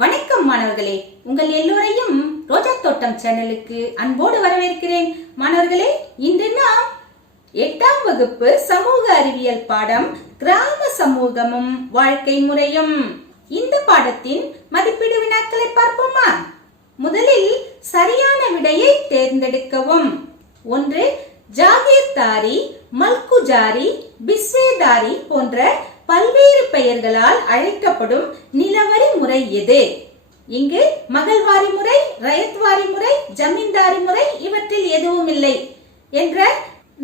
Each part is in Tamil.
வணக்கம் மாணவர்களே. உங்கள் எல்லோரையும் ரோஜா தோட்டம் சேனலுக்கு அன்போடு வரவேற்கிறேன். மாணவர்களே இன்று நாம் எட்டாம் வகுப்பு சமூக அறிவியல் பாடம் கிராம சமூகமும் வாழ்க்கை முறையும். இந்த பாடத்தின் மதிப்பீடு வினாக்களை பார்ப்போமா? முதலில் சரியான விடையை தேர்ந்தெடுக்கவும். ஒன்று ஜாகீர்தாரி மல்குஜாரி பிஸ்வேதாரி போன்ற பல்வேறு பெயர்களால் அழைக்கப்படும் நிலவரி முறை எது? இங்கு மகள்வாரி முறை ரயத்வாரி முறை ஜமீன்தாரி முறை இவற்றில் எதுவும் இல்லை என்ற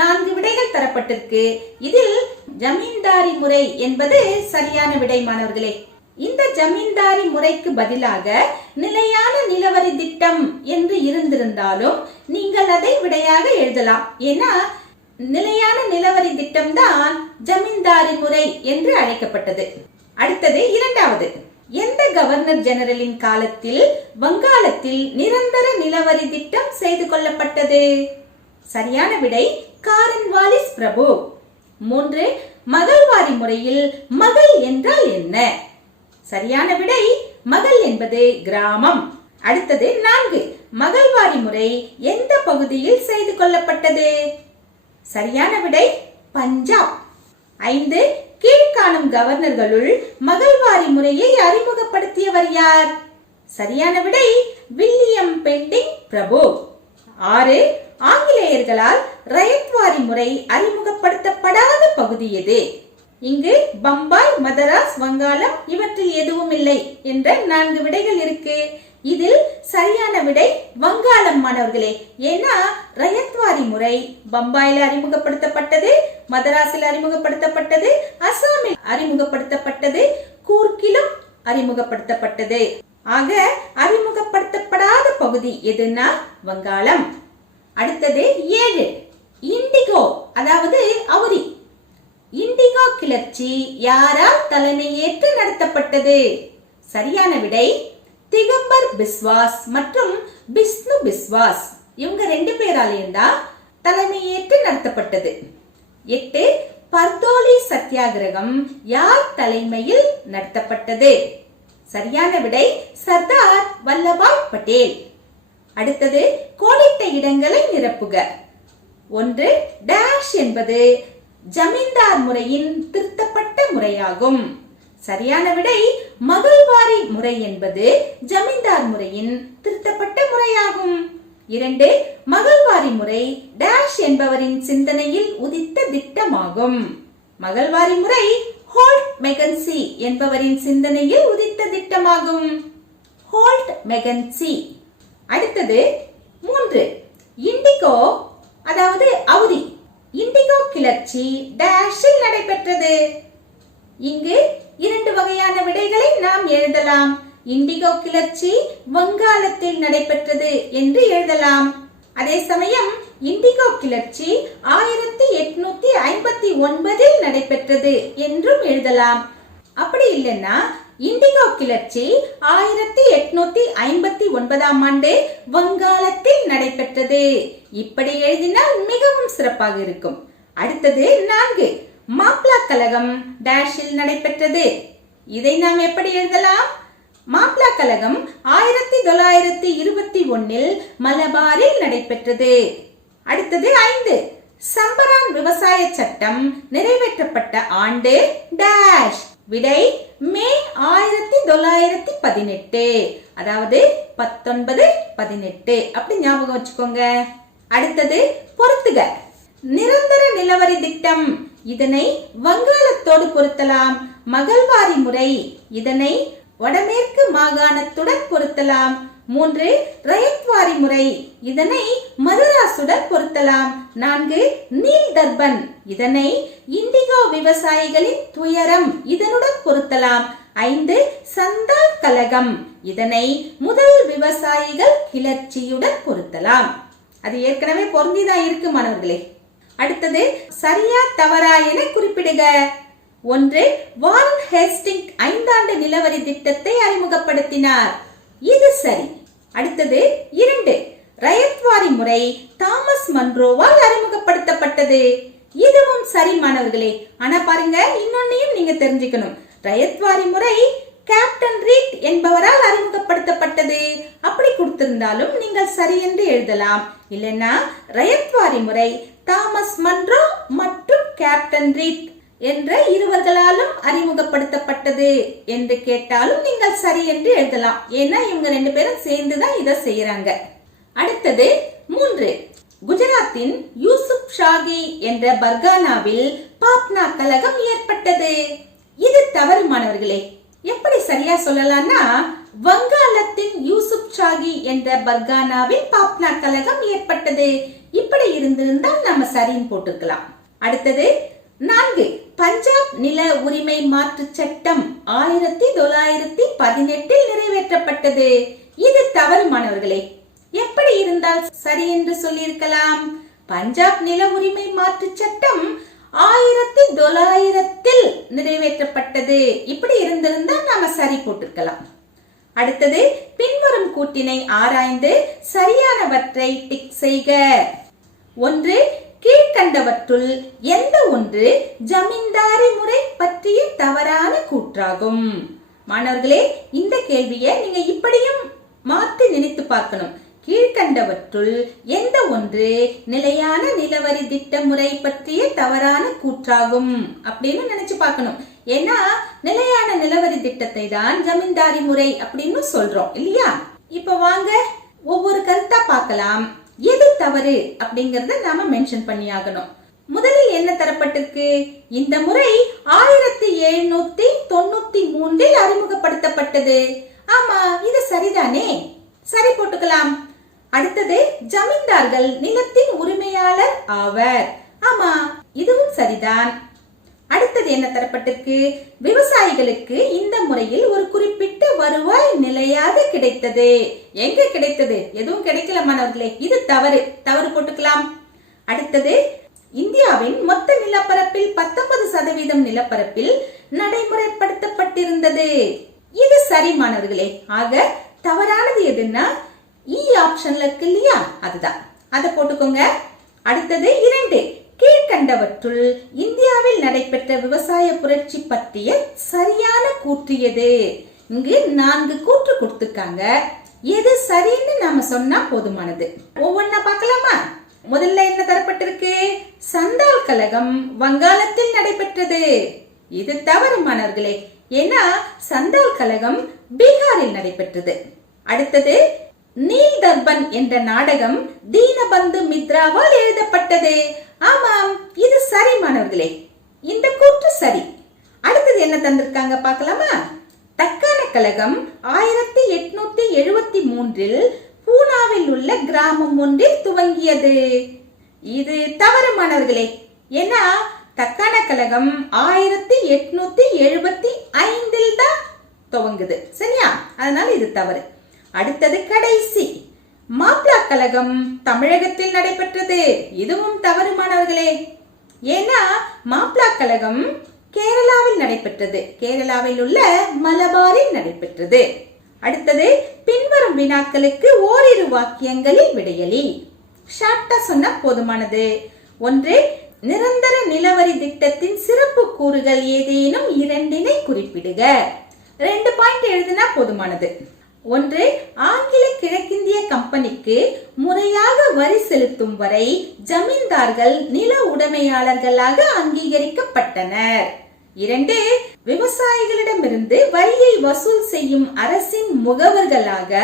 நான்கு விடைகள் தரப்பட்டிருக்கு. இதில் ஜமீன்தாரி முறை என்பது சரியான விடை மாணவர்களே. இந்த ஜமீன்தாரி முறைக்கு பதிலாக நிலையான நிலவரி திட்டம் என்று இருந்திருந்தாலும் நீங்கள் அதை விடையாக எழுதலாம். ஏன்னா நிலையான நிலவரி திட்டம் தான் ஜமீன்தாரி முறை என்று அழைக்கப்பட்டது. அடுத்தது இரண்டாவது. எந்த கவர்னர் ஜெனரலின் காலத்தில் வங்காளத்தில் நிரந்தர நிலவரி திட்டம் செய்து கொள்ளப்பட்டது? சரியான விடை காரன் வாலிஸ் பிரபு. மூன்று. மகள்வாரி முறையில் மகள் என்றால் என்ன? சரியான விடை மகள் என்பது கிராமம். அடுத்தது நான்கு. மகள்வாரி முறை எந்த பகுதியில் செய்து கொள்ளப்பட்டது? சரியான விடை பஞ்சாப். ஐந்து கீழ்காணும் கவர்னர்களுள் மகள்வாரி முறையை அறிமுகப்படுத்தியவர் யார்? சரியான விடை வில்லியம் பெண்டிங் பிரபு. ஆறு ஆங்கிலேயர்களால் ரயத்வாரி முறை அறிமுகப்படுத்தப்படாத பகுதி எது? இங்கு பம்பாய் மதராஸ் வங்காளம் இவற்றில் எதுவும் இல்லை என்ற நான்கு விடைகள் இருக்கு. இதில் சரியான விடை வங்காளம் மாணவர்களே. ஏன்னா ரயத்வாரி முறை பம்பாயில அறிமுகப்படுத்தப்பட்டது மதராஸில் அறிமுகப்படுத்தப்பட்டது அசாமில் அறிமுகப்படுத்தப்பட்டது கூர்க்கிலும் அறிமுகப்படுத்தப்பட்டது. ஆக அறிமுகப்படுத்தப்படாத பகுதி எதுன்னா வங்காளம். அடுத்தது ஏழு இண்டிகோ அதாவது அவுரி. இண்டிகோ கிளர்ச்சி யாரால் தலைமையேற்று நடத்தப்பட்டது? சரியான விடை திகம்பர் பிஸ்வாஸ் மற்றும் பிஷ்ணு பிஸ்வாஸ். இவங்க ரெண்டு பேராலையும் தான் தலைமையேற்று நடத்தப்பட்டது. எட்டு பர்தோலி சத்தியாகிரகம் யார் தலைமையில் நடத்தப்பட்டது? சரியான விடை சர்தார் வல்லபாய் பட்டேல். அடுத்தது கோடிட்ட இடங்களை நிரப்புக. ஒன்று டேஷ் என்பது ஜமீன்தார் முறையின் திருத்தப்பட்ட முறையாகும். சரியான விடை மகள்வாரி முறை என்பது ஜமீன்தார் முறையின் திருத்தப்பட்ட முறையாகும். இரண்டு மகள்வாரி முறை டேஷ் என்பவரின் சிந்தனையில் உதித்த திட்டமாகும். மகள்வாரி முறை ஹோல்ட் மெகன்சி என்பவரின் சிந்தனையில் உதித்த திட்டமாகும். ஹோல்ட் மெகன்சி அடுத்தது மூன்று இண்டிகோ அதாவது அவதி இண்டிகோ கிளர்ச்சி டேஷில் நடைபெற்றது. இங்கு இரண்டு வகையான விடைகளை நாம் எழுதலாம். இண்டிகோ கிளர்ச்சி வங்காளத்தில் நடைபெற்றது என்று எழுதலாம். அதே சமயம் இண்டிகோ கிளர்ச்சி ஆயிரத்தி எட்நூத்தி ஐம்பத்தி ஒன்பதில் நடைபெற்றது என்றும் எழுதலாம். அப்படி இல்லைன்னா இண்டிகோ கிளர்ச்சி ஆயிரத்தி எட்நூத்தி ஐம்பத்தி ஒன்பதாம் ஆண்டு வங்காளத்தில் நடைபெற்றது. இப்படி எழுதினால் மிகவும் சிறப்பாக இருக்கும். அடுத்தது நான்கு. மாப்ளா கழகம் டேஷில் நடைபெற்றது. இதை நாம் எப்படி எழுதலாம்? மாப்ளா கழகம் ஆயிரத்தி தொள்ளாயிரத்தி இருபத்தி ஒன்னில் மலபாரில் நடைபெற்றது. அடுத்தது ஐந்து. சம்பரான் விவசாய சட்டம் நிறைவேற்றப்பட்ட ஆண்டு டேஷ் விடை மே ஆயிரத்தி தொள்ளாயிரத்தி பதினெட்டு. அதாவது பத்தொன்பது பதினெட்டு. அப்படி ஞாபகம் வச்சுக்கோங்க. அடுத்தது பொறுத்துக. நிரந்தர நிலவரி திட்டம். இதனை வங்காளத்தோடு பொருத்தலாம். மகள்வாரி முறை இதனை வடமேற்கு மாகாணத்துடன் பொருத்தலாம். மூன்று ரயத்வாரி முறை இதனை மதராசுடன் பொருத்தலாம். நான்கு நீல் தர்பன் இதனை இண்டிகோ விவசாயிகளின் துயரம் இதனுடன் பொருத்தலாம். ஐந்து சந்தா கலகம் இதனை முதல் விவசாயிகள் கிளர்ச்சியுடன் பொருத்தலாம். அது ஏற்கனவே பொருந்திதான் இருக்கு மாணவர்களே. அடுத்தது சரியா தவறா என குறிப்பிடுக. ஒன்று வாரன் ஹேஸ்டிங் ஐந்தாண்டு நிலவரி திட்டத்தை அறிமுகப்படுத்தினார். இது சரி. அடுத்தது இரண்டு ரயத்வாரி முறை தாமஸ் மன்ரோவால் அறிமுகப்படுத்தப்பட்டது. இதுவும் சரி மாணவர்களே. ஆனா பாருங்க இன்னொன்னையும் நீங்க தெரிஞ்சுக்கணும். ரயத்வாரி முறை கேப்டன் ரீட் என்பவரால் அறிமுகப்படுத்தப்பட்டது. அப்படி கொடுத்திருந்தாலும் நீங்கள் சரி என்று எழுதலாம். இல்லைன்னா ரயத்வாரி முறை தாமஸ் மன்றோ மற்றும் கேப்டன் ரீட் என்ற இருவர்களாலும் அறிமுகப்படுத்தப்பட்டது என்று கேட்டாலும் நீங்கள் சரி என்று எழுதலாம். ஏன்னா இவங்க ரெண்டு பேரும் சேர்ந்து தான் இதை செய்யறாங்க அடுத்தது மூன்று. குஜராத்தின் யூசுப் ஷாகி என்ற பர்கானாவில் பாப்னா கழகம் ஏற்பட்டது. இது தவறு மாணவர்களே. எப்படி சரியா சொல்லலாம்னா வங்காளத்தின் யூசுப் ஷாகி என்ற பர்கானாவில் பாப்னா கழகம் ஏற்பட்டது. இப்படி இருந்திருந்தால் நம்ம சரின்னு போட்டுக்கலாம் அடுத்தது நான்கு பஞ்சாப் நில உரிமை மாற்று சட்டம் ஆயிரத்தி தொள்ளாயிரத்தி பதினெட்டில் நிறைவேற்றப்பட்டது. இது தவறு மாணவர்களே. எப்படி இருந்தால் சரி என்று சொல்லியிருக்கலாம். பஞ்சாப் நில உரிமை மாற்று சட்டம் ஆயிரத்தி தொள்ளாயிரத்தில் நிறைவேற்றப்பட்டது. இப்படி இருந்திருந்தா நாம சரி போட்டிருக்கலாம். அடுத்தது பின்வரும் கூட்டினை ஆராய்ந்து சரியானவற்றை டிக் செய்க. ஒன்று கீழ்கண்டவற்றுள் எந்த ஒன்று ஜமீன்தாரி முறை பற்றிய தவறான கூற்றாகும். மாணவர்களே இந்த கேள்வியை நீங்க இப்படியும் மாற்றி நினைத்து பார்க்கணும். கீழ்கண்டவற்றுள் எந்த ஒன்று நிலையான நிலவரி திட்ட முறை பற்றிய தவறான கூற்றாகும் அப்படின்னு நினைச்சு பார்க்கணும். ஏன்னா நிலையான நிலவரி திட்டத்தை தான் ஜமீன்தாரி முறை அப்படின்னு சொல்றோம் இல்லையா? இப்ப வாங்க ஒவ்வொரு கருத்தா பார்க்கலாம். எது தவறு அப்படிங்கறத நாம மென்ஷன் பண்ணி ஆகணும் முதலில் என்ன தரப்பட்டிருக்கு? இந்த முறை ஆயிரத்தி எழுநூத்தி தொண்ணூத்தி மூன்றில் அறிமுகப்படுத்தப்பட்டது. ஆமா இது சரிதானே? சரி போட்டுக்கலாம். அடுத்தது ஜமீன்தார்கள் நிலத்தின் உரிமையாளர் ஆவர். ஆமா இதுவும் சரிதான். அடுத்தது என்ன தரப்பட்டிருக்கு? விவசாயிகளுக்கு இந்த முறையில் ஒரு குறிப்பிட்ட வருவாய் நிலையாக கிடைத்தது. எங்க கிடைத்தது? எதுவும் கிடைக்கல மாணவர்களே இது தவறு. தவறு போட்டுக்கலாம். அடுத்தது இந்தியாவின் மொத்த நிலப்பரப்பில் பத்தொன்பது சதவீதம் நிலப்பரப்பில் நடைமுறைப்படுத்தப்பட்டிருந்தது. இது சரி மாணவர்களே. ஆக தவறானது எதுன்னா E இ ஆப்ஷன்ல இருக்கு இல்லையா? அதுதான். அதை போட்டுக்கோங்க. அடுத்தது இரண்டு. கீழ்கண்டவற்றுள் இந்தியாவில் நடைபெற்ற விவசாய புரட்சி பற்றிய சரியான கூற்று எது? இங்கு நான்கு கூற்று கொடுத்துருக்காங்க. எது சரின்னு நாம சொன்னா போதுமானது. ஒவ்வொன்னா பார்க்கலாமா? முதல்ல என்ன தரப்பட்டிருக்கு? சந்தால் கழகம் வங்காளத்தில் நடைபெற்றது. இது தவறு மாணவர்களே. ஏன்னா சந்தால் கழகம் பீகாரில் நடைபெற்றது. அடுத்தது நீல் தர்பன் என்ற நாடகம் தீனபந்து மித்ராவால் எழுதப்பட்டது. ஆமாம் இது சரி மாணவர்களே. இந்த கூற்று சரி. அடுத்தது என்ன தந்திருக்காங்க பார்க்கலாமா? தக்கான கழகம் ஆயிரத்தி எட்நூத்தி எழுபத்தி மூன்றில் பூனாவில் உள்ள கிராமம் ஒன்றில் துவங்கியது. இது தவறு மாணவர்களே. ஏன்னா தக்கான கழகம் ஆயிரத்தி எட்நூத்தி எழுபத்தி ஐந்தில் தான் துவங்குது. சரியா? அதனால இது தவறு. அடுத்தது கடைசி. மாப்ளா கழகம் தமிழகத்தில் நடைபெற்றது. இதுவும் தவறு மாணவர்களே. ஏன்னா மாப்பிளா கழகம் கேரளாவில் நடைபெற்றது. கேரளாவில் உள்ள மலபாரில் நடைபெற்றது. அடுத்தது பின்வரும் வினாக்களுக்கு ஓரிரு வாக்கியங்களில் விடையலி. ஷார்ட்டா சொன்னா போதுமானது. ஒன்று நிரந்தர நிலவரி திட்டத்தின் சிறப்பு கூறுகள் ஏதேனும் இரண்டினை குறிப்பிடுக. ரெண்டு பாயிண்ட் எழுதினா போதுமானது. ஒன்று ஆங்கில கிழக்கிந்திய கம்பெனிக்கு முறையாக வரி செலுத்தும் வரை ஜமீன்தார்கள் நில உடைமையாளர்களாக அங்கீகரிக்கப்பட்டனர். இரண்டு விவசாயிகளிடமிருந்து வரியை வசூல் செய்யும் அரசின் முகவர்களாக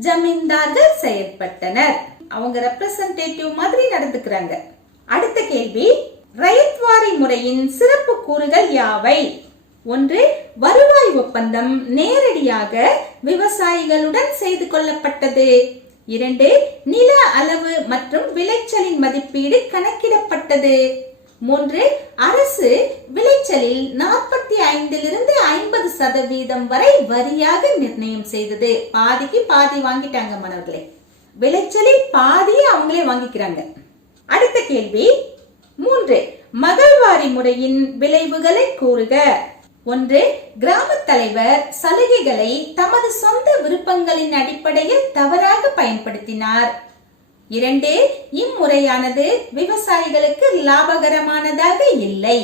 ஜமீன்தார்கள் செயற்பட்டனர். அவங்க ரெப்ரசன்டேட்டிவ் மாதிரி நடந்துக்கிறாங்க. அடுத்த கேள்வி ரயத்வாரி முறையின் சிறப்பு கூறுகள் யாவை? ஒன்று வருவாய் ஒப்பந்தம் நேரடியாக விவசாயிகளுடன் செய்து கொள்ளப்பட்டது. இரண்டு நில அளவு மற்றும் விளைச்சலின் மதிப்பீடு கணக்கிடப்பட்டது. மூன்று அரசு விளைச்சலில் நாற்பத்தி ஐந்திலிருந்து ஐம்பது சதவீதம் வரை வரியாக நிர்ணயம் செய்தது. பாதிக்கு பாதி வாங்கிட்டாங்க மாணவர்களே. விளைச்சலில் பாதியை அவங்களே வாங்கிக்கிறாங்க. அடுத்த கேள்வி. மூன்று மகள்வாரி முறையின் விளைவுகளை கூறுக. ஒன்று கிராம தலைவர் சலுகைகளை தமது சொந்த விருப்பங்களின் அடிப்படையில் தவறாக பயன்படுத்தினார். இரண்டு இம்முறையானது விவசாயிகளுக்கு லாபகரமானதாக இல்லை.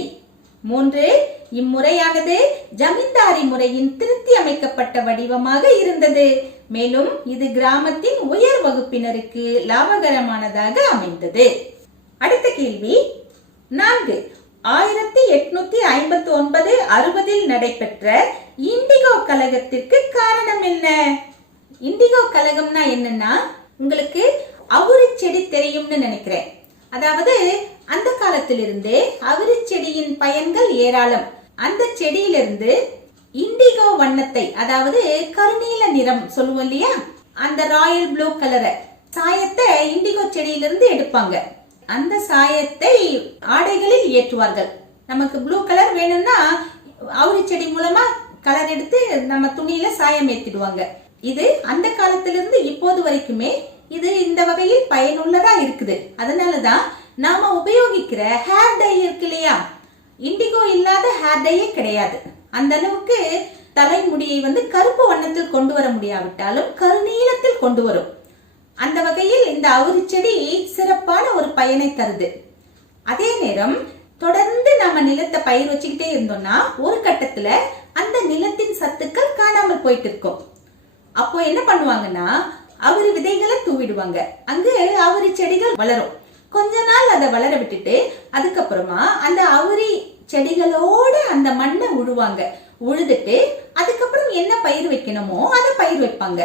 மூன்று இம்முறையானது ஜமீன்தாரி முறையின் திருத்தி அமைக்கப்பட்ட வடிவமாக இருந்தது. மேலும் இது கிராமத்தின் உயர் வகுப்பினருக்கு லாபகரமானதாக அமைந்தது. அடுத்த கேள்வி. நான்கு ஆயிரத்தி எட்நூத்தி ஐம்பத்தி ஒன்பது அறுபதில் நடைபெற்ற இண்டிகோ கழகத்திற்கு காரணம் என்ன? இண்டிகோ கழகம்னா என்னன்னா உங்களுக்கு அவுரி செடி தெரியும்னு நினைக்கிறேன். அதாவது அந்த காலத்திலிருந்தே அவுரி செடியின் பயன்கள் ஏராளம். அந்த செடியிலிருந்து இண்டிகோ வண்ணத்தை அதாவது கருநீல நிறம் சொல்லுவோம் இல்லையா? அந்த ராயல் ப்ளூ கலரை சாயத்தை இண்டிகோ செடியிலிருந்து எடுப்பாங்க. அந்த சாயத்தை ஆடைகளில் ஏற்றுவார்கள். நமக்கு ப்ளூ கலர் வேணும்னா அவுரி செடி மூலமா கலர் எடுத்து நம்ம துணியில சாயம் ஏத்திடுவாங்க. இது அந்த காலத்திலிருந்து இப்போது வரைக்குமே இது இந்த வகையில் பயனுள்ளதா இருக்குது. அதனாலதான் நாம உபயோகிக்கிற ஹேர் டை இருக்கு இல்லையா? இண்டிகோ இல்லாத ஹேர் டையே கிடையாது. அந்த அளவுக்கு தலைமுடியை வந்து கருப்பு வண்ணத்தில் கொண்டு வர முடியாவிட்டாலும் கருநீளத்தில் கொண்டு வரும். அந்த வகையில் இந்த அவுரி செடி சிறப்பான ஒரு பயனை தருது. அதே நேரம் தொடர்ந்து நாம நிலத்தை பயிர் வச்சுக்கிட்டே இருந்தோம்னா ஒரு கட்டத்துல அந்த நிலத்தின் சத்துக்கள் காணாமல் போயிட்டு இருக்கும். அப்போ என்ன பண்ணுவாங்கன்னா அவரி விதைகளை தூவிடுவாங்க. அங்கு அவரி செடிகள் வளரும். கொஞ்ச நாள் அதை வளர விட்டுட்டு அதுக்கப்புறமா அந்த அவரி செடிகளோட அந்த மண்ணை உழுவாங்க. உழுதுட்டு அதுக்கப்புறம் என்ன பயிர் வைக்கணுமோ அதை பயிர் வைப்பாங்க.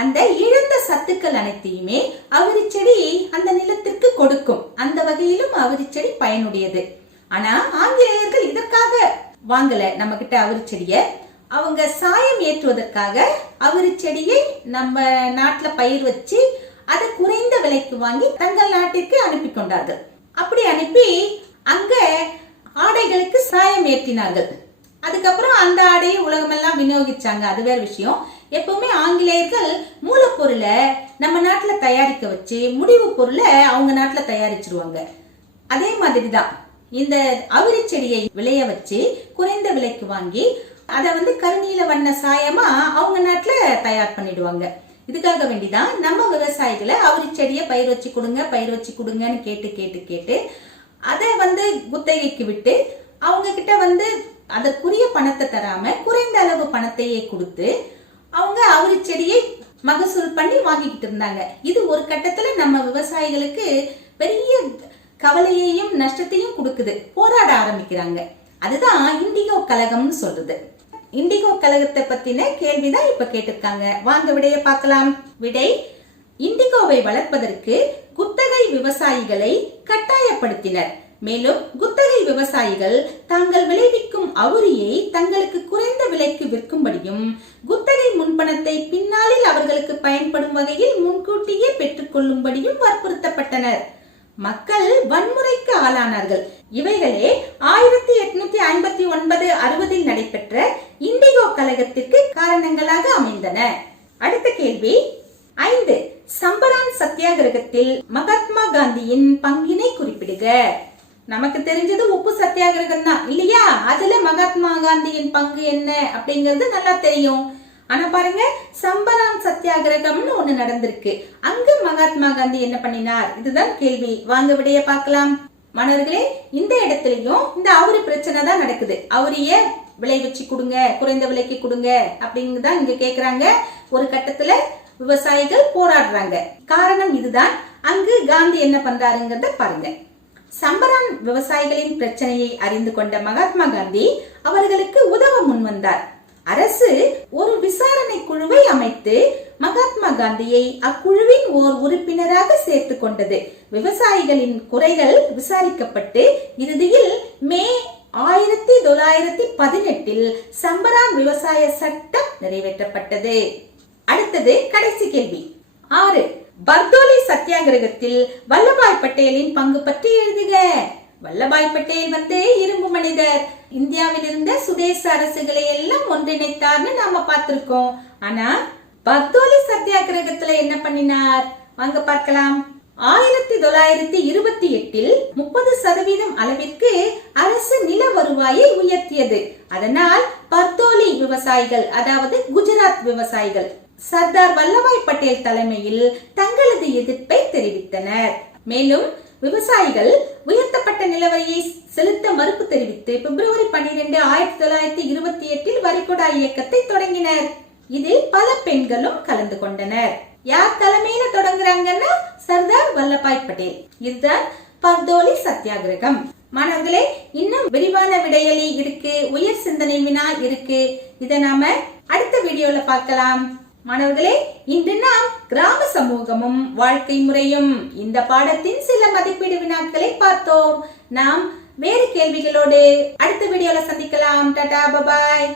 அந்த இழந்த சத்துக்கள் அனைத்தையுமே அவரி செடி அந்த நிலத்திற்கு கொடுக்கும். அந்த வகையிலும் அவரி செடி பயனுடையது. ஆனா ஆங்கிலேயர்கள் இதற்காக வாங்கல நம்ம கிட்ட அவரி செடிய. அவங்க சாயம் ஏற்றுவதற்காக அவரி செடியை நம்ம நாட்டுல பயிர் வச்சு அதை குறைந்த விலைக்கு வாங்கி தங்கள் நாட்டிற்கு அனுப்பி கொண்டார்கள். அப்படி அனுப்பி அங்க ஆடைகளுக்கு சாயம் ஏற்றினார்கள். அதுக்கப்புறம் அந்த ஆடையை உலகமெல்லாம் விநியோகிச்சாங்க. அது வேற விஷயம். எப்பவுமே ஆங்கிலேயர்கள் மூலப்பொருளை நம்ம நாட்டில் தயாரிக்க வச்சு முடிவு பொருளை அவங்க நாட்டில் தயாரிச்சிருவாங்க. அதே மாதிரி தான் இந்த அவிரி செடியை விளைய வச்சு குறைந்த விலைக்கு வாங்கி அதை வந்து கருநீல வண்ண சாயமா அவங்க நாட்டில் தயார் பண்ணிடுவாங்க. இதுக்காக வேண்டிதான் நம்ம விவசாயிகளை அவரி செடியை பயிர் வச்சு கொடுங்க பயிர் வச்சு கொடுங்கன்னு கேட்டு கேட்டு கேட்டு அதை வந்து குத்தகைக்கு விட்டு அவங்க கிட்ட வந்து அதற்குரிய பணத்தை தராம குறைந்த அளவு பணத்தையே கொடுத்து அவங்க அவரி செடியை மகசூல் பண்ணி வாங்கிக்கிட்டு இருந்தாங்க. இது ஒரு கட்டத்துல நம்ம விவசாயிகளுக்கு பெரிய கவலையையும் நஷ்டத்தையும் கொடுக்குது. போராட ஆரம்பிக்கிறாங்க. அதுதான் இண்டிகோ கழகம்னு சொல்றது. இண்டிகோ கழகத்தை பத்தின கேள்விதான் இப்ப கேட்டிருக்காங்க. வாங்க விடைய பார்க்கலாம். விடை இண்டிகோவை வளர்ப்பதற்கு குத்தகை விவசாயிகளை கட்டாயப்படுத்தினர். மேலும் குத்தகை விவசாயிகள் தாங்கள் விளைவிக்கும் அவுரியை தங்களுக்கு குறைந்த விலைக்கு விற்கும்படியும் குத்தகை முன்பணத்தை பின்னாளில் அவர்களுக்கு பயன்படும் வகையில் முன்கூட்டியே பெற்றுக்கொள்ளும்படியும் வற்புறுத்தப்பட்டனர். மக்கள் வன்முறைக்கு ஆளானார்கள். இவைகளே ஆயிரத்தி எட்நூத்தி ஐம்பத்தி ஒன்பது அறுபதில் நடைபெற்ற இண்டிகோ கழகத்திற்கு காரணங்களாக அமைந்தன. அடுத்த கேள்வி ஐந்து சம்பரான் சத்தியாகிரகத்தில் மகாத்மா காந்தியின் பங்கினை குறிப்பிடுக. நமக்கு தெரிஞ்சது உப்பு சத்தியாகிரகம் தான் இல்லையா? அதுல மகாத்மா காந்தியின் பங்கு என்ன அப்படிங்கறது நல்லா தெரியும். ஆனா பாருங்க சம்பரான் சத்தியாகிரகம்னு ஒண்ணு நடந்திருக்கு. அங்க மகாத்மா காந்தி என்ன பண்ணினார்? இதுதான் கேள்வி. வாங்க விடைய பார்க்கலாம். மாணவர்களே இந்த இடத்துலயும் இந்த அவரு பிரச்சனை தான் நடக்குது. அவரைய விளைவிச்சு கொடுங்க குறைந்த விலைக்கு கொடுங்க அப்படின்னு தான் இங்க கேக்குறாங்க. ஒரு கட்டத்துல விவசாயிகள் போராடுறாங்க. காரணம் இதுதான். அங்கு காந்தி என்ன பண்றாருங்கிறத பாருங்க. சம்பரான் விவசாயிகளின் பிரச்சனையை அறிந்து கொண்ட மகாத்மா காந்தி அவர்களுக்கு உதவ முன்வந்தார் அரசு ஒரு விசாரணை குழுவை அமைத்து மகாத்மா காந்தியை அக்குழுவின் ஓர் உறுப்பினராக சேர்த்து கொண்டது. விவசாயிகளின் குறைகள் விசாரிக்கப்பட்டு இறுதியில் மே ஆயிரத்தி தொள்ளாயிரத்தி பதினெட்டில் சம்பரான் விவசாய சட்டம் நிறைவேற்றப்பட்டது. அடுத்தது கடைசி கேள்வி. ஆறு. பர்தோலி சத்தியாகிரகத்தில் வல்லபாய் பட்டேலின் பங்கு பற்றி எழுதுக. வல்லபாய் பட்டேல் வந்து இரும்பு மனிதர். இந்தியாவில் இருந்த சுதேச அரசுகளை எல்லாம் ஒன்றிணைத்தார்னு நாம பார்த்திருக்கோம். ஆனா பர்தோலி சத்தியாகிரகத்துல என்ன பண்ணினார்? வாங்க பார்க்கலாம். ஆயிரத்தி தொள்ளாயிரத்தி இருபத்தி எட்டில் முப்பது சதவீதம் அளவிற்கு அரசு நில வருவாயை உயர்த்தியது. அதனால் பர்தோலி விவசாயிகள் அதாவது குஜராத் விவசாயிகள் சர்தார் வல்லபாய் பட்டேல் தலைமையில் தங்களது எதிர்ப்பை தெரிவித்தனர். மேலும் விவசாயிகள் உயர்த்தப்பட்ட நிலவரியை செலுத்த மறுப்பு தெரிவித்து பிப்ரவரி பன்னிரெண்டு ஆயிரத்தி தொள்ளாயிரத்தி இருபத்தி எட்டில் வரிகொடா இயக்கத்தை தொடங்கினர். இதில் பல பெண்களும் கலந்து கொண்டனர். யார் தலைமையில தொடங்குறாங்கன்னா சர்தார் வல்லபாய் பட்டேல். இதுதான் பர்தோலி சத்தியாகிரகம். மாணவர்களே இன்னும் விரிவான விடையலி இருக்கு உயர் சிந்தனை வினா இருக்கு. இதை நாம அடுத்த வீடியோல பார்க்கலாம். மாணவர்களே இன்று நாம் கிராம சமூகமும் வாழ்க்கை முறையும் இந்த பாடத்தின் சில மதிப்பீடு வினாக்களை பார்த்தோம். நாம் வேறு கேள்விகளோடு அடுத்த வீடியோல சந்திக்கலாம். Tata bye bye.